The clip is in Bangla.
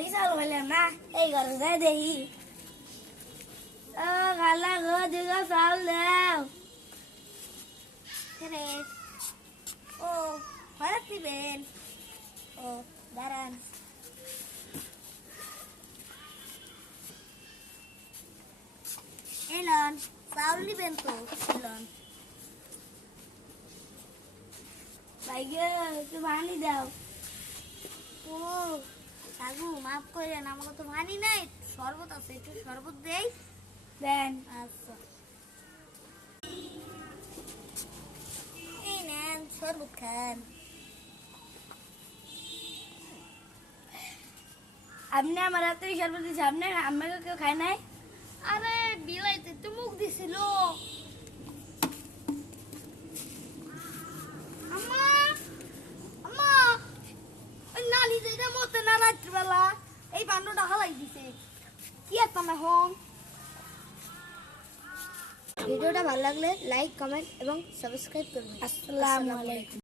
ঘরে চাল হইলাম না এই ঘরে যাই দেখি ও খালা গো দিগা চাল দাও রে ও হঠাৎ দিবেন ও দাঁড়ান এলন চাউল দিবেন তো এলন ভাইগে একটু পানি দাও ও কাকু মাফ করেন আমাকে তো পানি নাই শরবত আছে একটু শরবত দেই দেন আচ্ছা এই নেন শরবত খান আপনি আমার হাতে শরবত দিয়েছে আপনি আমাকে কেউ খায় নাই আরে বিলাইতে তো মুখ দিছিল আম্মা আম্মা ওই নালি যেটা মতে না রাত্রিবেলা এই বান্ডটা হালাই দিছে কি একটা এখন ভিডিওটা ভালো লাগলে লাইক কমেন্ট এবং সাবস্ক্রাইব করবেন আসসালামু আলাইকুম।